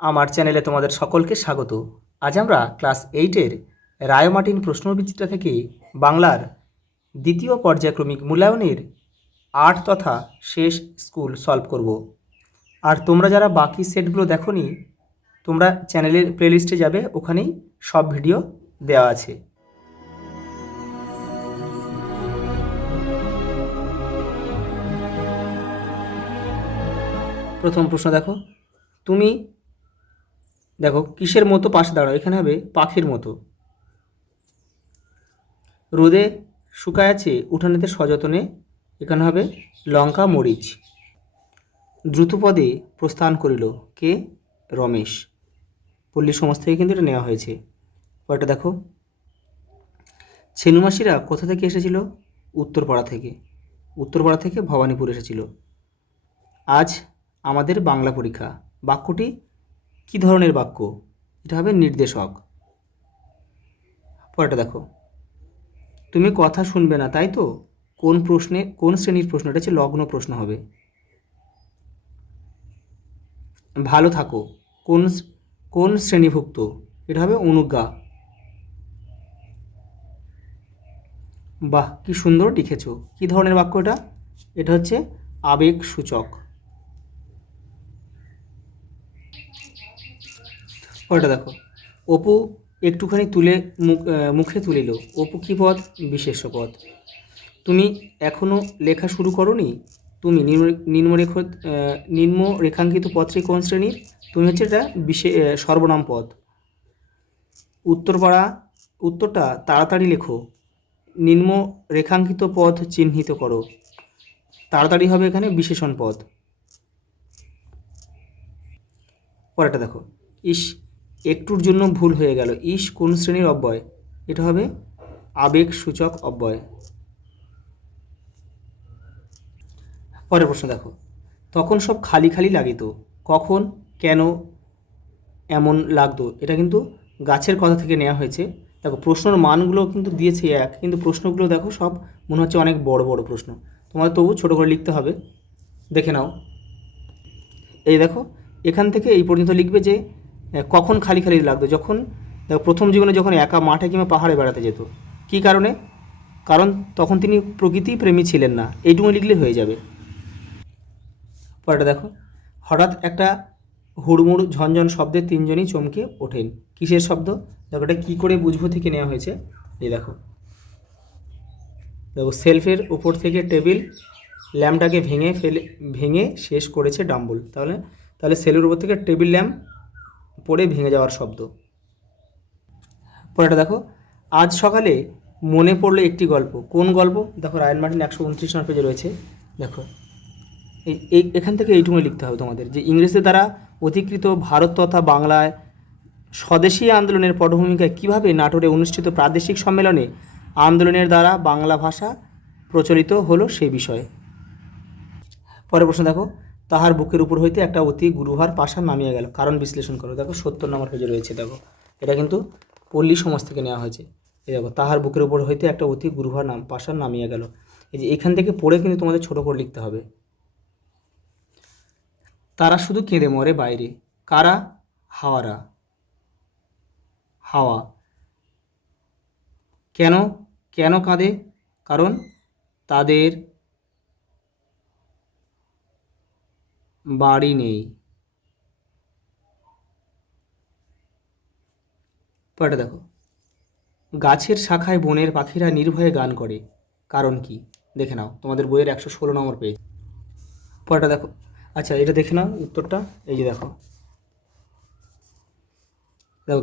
আমার চ্যানেলে তোমাদের সকলকে স্বাগত। আজ আমরা ক্লাস 8-এর রায়োমার্টিন প্রশ্নবিচিত্রা থেকে বাংলার দ্বিতীয় পর্যায়ক্রমিক মূল্যায়নের 8 তথা শেষ স্কুল সলভ করব। আর তোমরা যারা বাকি সেটগুলো দেখোনি, তোমরা চ্যানেলের প্লেলিস্টে যাবে, ওখানেই সব ভিডিও দেওয়া আছে। প্রথম প্রশ্ন দেখো, তুমি দেখো কিসের মতো পাশে দাঁড়াও, এখানে হবে পাখির মতো। রোদে শুকায় আছে উঠানেতে সযতনে, এখানে হবে লঙ্কা মরিচ। দ্রুতপদে প্রস্থান করিল, কে? রমেশ। পল্লী সমাজ থেকে কিন্তু এটা নেওয়া হয়েছে। পরেরটা দেখো, ছেনুমাসিরা কোথা থেকে এসেছিল? উত্তরপাড়া থেকে। উত্তরপাড়া থেকে ভবানীপুর এসেছিল। আজ আমাদের বাংলা পরীক্ষা। বাক্যটি কী ধরনের বাক্য? এটা হবে নির্দেশক। পরেরটা দেখো, তুমি কথা শুনবে না তাই তো? কোন শ্রেণীর প্রশ্ন? এটা হচ্ছে লগ্ন প্রশ্ন হবে। ভালো থাকো কোন শ্রেণীভুক্ত? এটা হবে অনুজ্ঞা। বাহ, কি সুন্দর লিখেছো। কি ধরনের বাক্য এটা? এটা হচ্ছে আবেগ সূচক। পরেরটা দেখো, অপু একটুখানি মুখে তুলিল। অপু কী পদ? বিশেষ্য পদ। তুমি এখনও লেখা শুরু করোনি? তুমি নিম্ন রেখাঙ্কিত পদটি কোন শ্রেণীর? তুমি হচ্ছে এটা সর্বনাম পদ। উত্তরটা তাড়াতাড়ি লেখো। নিম্ন রেখাঙ্কিত পদ চিহ্নিত করো। তাড়াতাড়ি হবে এখানে বিশেষণ পদ। পরেরটা দেখো, ইস একটুর জন্য ভুল হয়ে গেল। ইস কোন শ্রেণীর অব্যয়? এটা হবে আবেগ সূচক অব্যয়। পরের প্রশ্ন দেখো, তখন সব খালি খালি লাগিত। কখন, কেন এমন লাগতো? এটা কিন্তু গাছের কথা থেকে নেওয়া হয়েছে। দেখো প্রশ্নর মানগুলো কিন্তু দিয়েছে এক, কিন্তু প্রশ্নগুলো দেখো সব মনে হচ্ছে অনেক বড় বড় প্রশ্ন। তোমার তবু ছোটো করে লিখতে হবে। দেখে নাও, এই দেখো এখান থেকে এই পর্যন্ত লিখবে যে কখন খালি খালি লাগতো। যখন দেখো প্রথম জীবনে যখন একা মাঠে কিংবা পাহাড়ে বেড়াতে যেত। কী কারণে? কারণ তখন তিনি প্রকৃতি প্রেমী ছিলেন না। এইটুকু লিখলে হয়ে যাবে। পরেরটা দেখো, হঠাৎ একটা হুড়মুড় ঝনঝন শব্দে তিনজনই চমকে ওঠেন। কিসের শব্দ? দেখো এটা কী করে বুঝবো থেকে নেওয়া হয়েছে। এই দেখো সেলফের উপর থেকে টেবিল ল্যাম্পটাকে ভেঙে শেষ করেছে ডাম্বল। তাহলে সেলের উপর থেকে টেবিল ল্যাম্প পড়ে ভেঙে যাওয়ার শব্দ। পরেরটা দেখো, আজ সকালে মনে পড়লো একটি গল্প। কোন গল্প? দেখো রায়ন মার্টিন 129 নম্বর পেজে রয়েছে। দেখো এখান থেকে এইটুকুই লিখতে হবে তোমাদের, যে ইংরেজদের দ্বারা অধিকৃত ভারত তথা বাংলায় স্বদেশী আন্দোলনের পটভূমিকায় কীভাবে নাটোরে অনুষ্ঠিত প্রাদেশিক সম্মেলনে আন্দোলনের দ্বারা বাংলা ভাষা প্রচলিত হলো সে বিষয়ে। পরের প্রশ্ন দেখো, তাহার বুকের উপর হইতে একটা অতি গুরুভার পাষাণ নামিয়া গেল। কারণ বিশ্লেষণ করো। দেখো 70 নম্বর পেজে রয়েছে। দেখো এটা কিন্তু পল্লী সমাজ থেকে নেওয়া হয়েছে। এই দেখো, তাহার বুকের উপর হইতে একটা অতি গুরুভার পাষাণ নামিয়া গেল। এই যে এখান থেকে পড়ে কিন্তু তোমাদের ছোটো করে লিখতে হবে। তারা শুধু কেঁদে মরে বাইরে। কারা? হাওয়ারা। হাওয়া। কেন কেন কাঁদে? কারণ তাদের বাড়ি নেই। পরেরটা দেখো, গাছের শাখায় বনের পাখিরা নির্ভয়ে গান করে। কারণ কি? দেখে নাও, তোমাদের বইয়ের 116 নম্বর পেজ। পরেরটা দেখো, আচ্ছা এটা দেখে নাও উত্তরটা। এই যে দেখো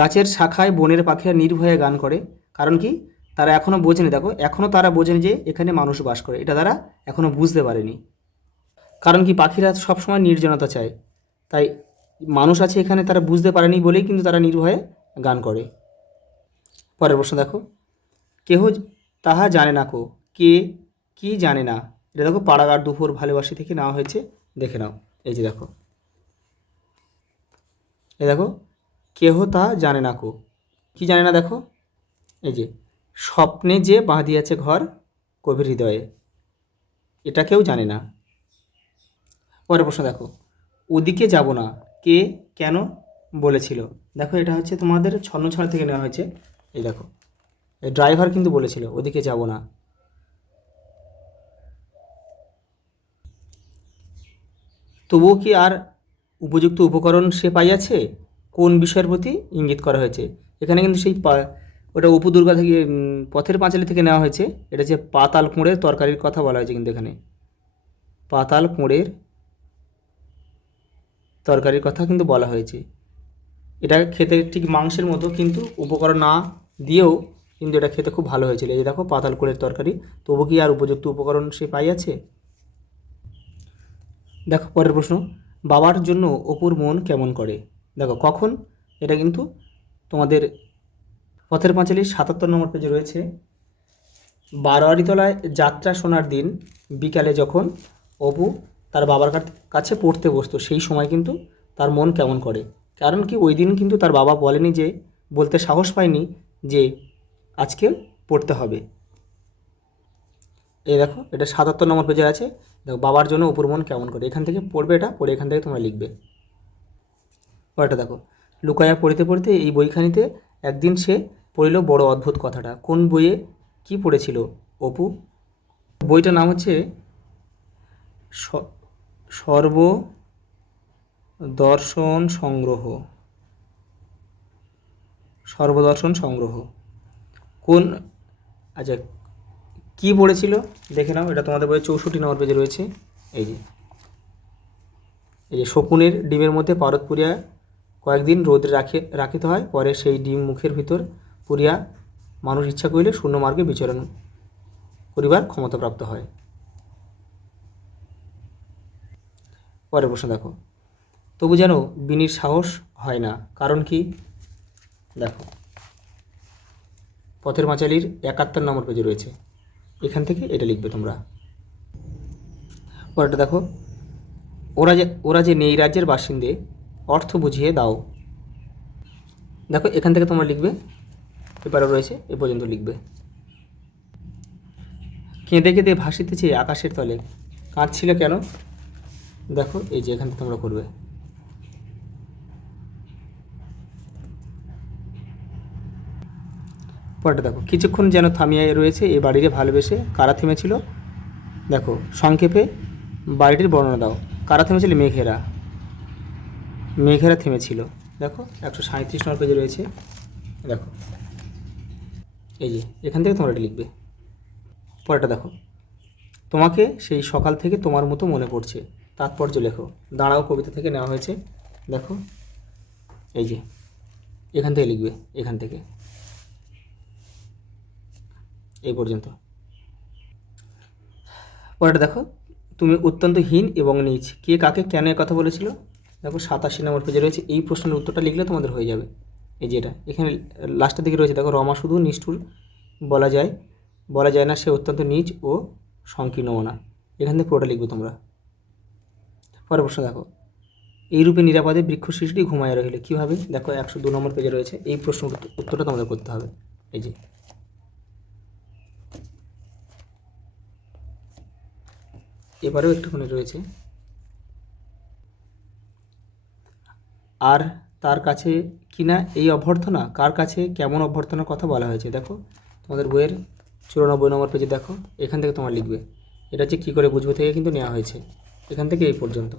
গাছের শাখায় বনের পাখিরা নির্ভয়ে গান করে। কারণ কি? তারা এখনও বোঝেনি। দেখো এখনও তারা বোঝেনি যে এখানে মানুষ বাস করে, এটা তারা এখনও বুঝতে পারেনি। কারণ কি? পাখিরা সবসময় নির্জনতা চায়, তাই মানুষ আছে এখানে তারা বুঝতে পারেনি বলেই কিন্তু তারা নির্ভয়ে গান করে। পরের প্রশ্ন দেখো, কেহ তাহা জানে না কো। কে কি জানে না? এটা দেখো পাড়াগার দুপুর ভালোবাসি থেকে নেওয়া হয়েছে। দেখে নাও, এই যে দেখো কেহ তা জানে না কো। কি জানে না? দেখো এই যে স্বপ্নে যে বাঁধিয়াছে ঘর কবির হৃদয়ে, এটা কেউ জানে না। পরের প্রশ্ন দেখো, ওদিকে যাব না। কে কেন বলেছিল। দেখো এটা হচ্ছে তোমাদের ছন্নছাড়া থেকে নেওয়া হয়েছে। এই দেখো, এই ড্রাইভার কিন্তু বলেছিল ওদিকে যাব না। তবুও কি আর উপযুক্ত উপকরণ সে পাইয়াছে, কোন বিষয়ের প্রতি ইঙ্গিত করা হয়েছে? এখানে কিন্তু সেই ওটা উপদুর্গা থেকে পথের পাঁচালী থেকে নেওয়া হয়েছে। এটা যে পাতাল কুঁড়ের তরকারির কথা বলা হয়েছে কিন্তু এখানে, পাতাল কুঁড়ের তরকারির কথা কিন্তু বলা হয়েছে। এটা খেতে ঠিক মাংসের মতো, কিন্তু উপকরণ না দিয়েও কিন্তু এটা খেতে খুব ভালো হয়েছিল। এই যে দেখো পাতাল কুঁড়ের তরকারি, তবু কি আর উপযুক্ত উপকরণ সে পাইয়াছে? দেখো পরের প্রশ্ন, বাবার জন্য অপুর মন কেমন করে? দেখো কখন, এটা কিন্তু তোমাদের পথের পাঁচালীর ৭৭ নম্বর পেজে রয়েছে। বারোয়ারিতলায় যাত্রা শোনার দিন বিকালে যখন অপু তার বাবার কাছে পড়তে বসতো, সেই সময় কিন্তু তার মন কেমন করে। কারণ কি ওই দিন কিন্তু তার বাবা বলেনি, যে বলতে সাহস পায়নি যে আজকে পড়তে হবে। এই দেখো এটা ৭৭ নম্বর পেজে আছে। দেখো বাবার জন্য অপুর মন কেমন করে, এখান থেকে পড়বে, এটা পড়ে এখান থেকে তোমরা লিখবে। পরেরটা দেখো, লুকাইয়া পড়িতে পড়িতে এই বইখানিতে একদিন সে পড়িল বড় অদ্ভুত কথাটা। কোন বইয়ে কি পড়েছিল অপু? বইটার নাম হচ্ছে সর্বদর্শন সংগ্রহ। সর্বদর্শন সংগ্রহ কোন, আচ্ছা কী পড়েছিল দেখে নাও। এটা তোমাদের বইয়ে ৬৪ নম্বর পেজে রয়েছে। এই যে শকুনের ডিমের মধ্যে পারদ পুরিয়া কয়েকদিন রোদে রাখিতে হয়, পরে সেই ডিম মুখের ভিতর পুরিয়া মানুষ ইচ্ছা করিলে শূন্য মার্গে বিচরণ করিবার ক্ষমতাপ্রাপ্ত হয়। পরের প্রশ্ন দেখো, তবু যেন বিনির সাহস হয় না, কারণ কি? দেখো পথের পাঁচালীর ৭১ নম্বর পেজে রয়েছে, এখান থেকে এটা লিখবে তোমরা। পরেরটা দেখো, ওরা যে নেই রাজ্যের বাসিন্দে, অর্থ বুঝিয়ে দাও। দেখো এখান থেকে তোমরা লিখবে, পেপারে রয়েছে এ পর্যন্ত লিখবে। কেঁদে কেঁদে ভাসিতেছে আকাশের তলে, কাঁদছিল কেন? দেখো এই যে এখান থেকে তোমরা করবে। পরেরটা দেখো, কিছুক্ষণ যেন থামিয়া রয়েছে এ বাড়িরে ভালোবেসে কারা থেমেছিল? দেখো সংক্ষেপে বাড়িটির বর্ণনা দাও। কারা থেমেছিল? মেঘেরা থেমেছিল। দেখো ১৩৭ নম্বর পেজে রয়েছে। দেখো এই যে এখান থেকে তোমরা এটা লিখবে। পরেরটা দেখো, তোমাকে সেই সকাল থেকে তোমার মতো মনে পড়ছে, তাৎপর্য লেখো। দাঁড়াও কবিতা থেকে নেওয়া হয়েছে। দেখো এই যে এখান থেকে লিখবে, এখান থেকে এই পর্যন্ত। পরেরটা দেখো, তুমি অত্যন্ত হীন এবং নীচ, কে কাকে কেন এ কথা বলেছিল? দেখো ৮৭ নম্বর পেজে রয়েছে। এই প্রশ্নের উত্তরটা লিখলে তোমাদের হয়ে যাবে। এই যে এটা এখানে লাস্টের দিকে রয়েছে। দেখো, রমা শুধু নিষ্ঠুর বলা যায় না, সে অত্যন্ত নীচ ও সংকীর্ণ মনা। এখান থেকে পুরোটা লিখবে তোমরা। পরের প্রশ্ন দেখো, এইরূপে নিরাপদে বৃক্ষ শিশুটি ঘুমায় রইল কীভাবে? দেখো ১০২ নম্বর পেজে রয়েছে। এই প্রশ্ন উত্তরটা তোমাদের করতে হবে। এই যে এবারেও একটুখানি রয়েছে। আর তার কাছে কিনা এই অভ্যর্থনা, কার কাছে কেমন অভ্যর্থনার কথা বলা হয়েছে? দেখো তোমাদের বইয়ের ৯৪ নম্বর পেজে দেখো, এখান থেকে তোমরা লিখবে। এটা হচ্ছে কী করে বুঝবে থেকে কিন্তু নেওয়া হয়েছে, এখান থেকে এই পর্যন্ত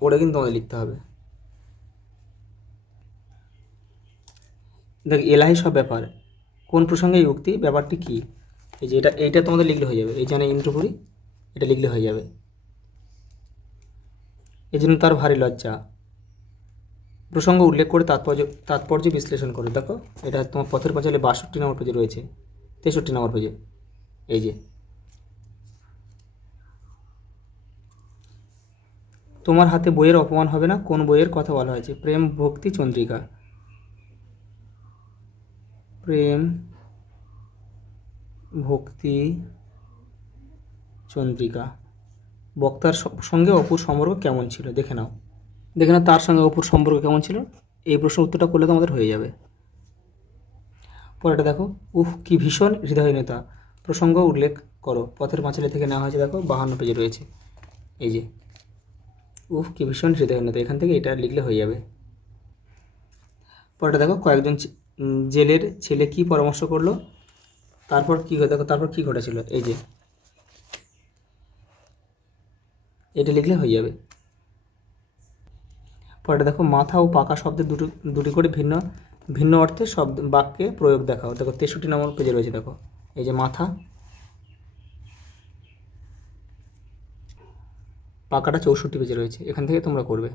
পড়ে কিন্তু তোমাদের লিখতে হবে। দেখ, এলাহি সব ব্যাপার কোন প্রসঙ্গে এই উক্তি, ব্যাপারটি কী? এই যে এইটা তোমাদের লিখলে হয়ে যাবে। এই যে ইন্দ্রপুরী, এটা লিখলে হয়ে যাবে। এই জন্য তার ভারী লজ্জা, প্রসঙ্গ উল্লেখ করে তাৎপর্য বিশ্লেষণ করে। দেখো এটা তোমার পথের পাঁচালী ৬২ নম্বর পেজে রয়েছে, ৬৩ নম্বর পেজে। এই যে তোমার হাতে বইয়ের অপমান হবে না, কোন বইয়ের কথা বলা হয়েছে? প্রেম ভক্তি চন্দ্রিকা। প্রেম ভক্তি চন্দ্রিকা। বক্তার সঙ্গে অপুর সম্পর্ক কেমন ছিল দেখে নাও। তার সঙ্গে অপুর সম্পর্ক কেমন ছিল, এই প্রশ্নের উত্তরটা করলে তোমাদের হয়ে যাবে। পরেরটা দেখো, কি ভীষণ হৃদয়হীনতা, প্রসঙ্গ উল্লেখ করো। পথের পাঁচালী থেকে নেওয়া হয়েছে। দেখো ৫২ পেজে রয়েছে। এই যে উফ কি ভীষণ হৃদয়হীনতা, এখান থেকে এটা লিখলে হয়ে যাবে। পরেরটা দেখো, কয়েকজন জেলের ছেলে কি পরামর্শ করলো, তারপর কি দেখো তারপর কি ঘটেছিল, এই যে এটা লিখলে হয়ে যাবে। পরেরটা দেখো, মাথা ও পাকা শব্দের দুটি করে ভিন্ন ভিন্ন অর্থে শব্দ বাক্যে প্রয়োগ দেখাও। দেখো 63 নম্বর পেজে রয়েছে, দেখো এই যে মাথা, পাকাটা 64 পেজে রয়েছে, এখান থেকে তোমরা করবে।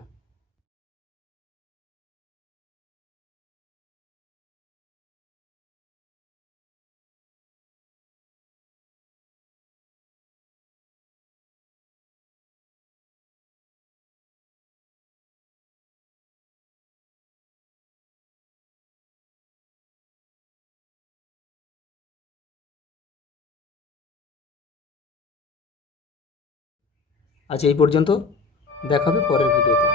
আচ্ছা এই পর্যন্ত, দেখা হবে পরের ভিডিওতে।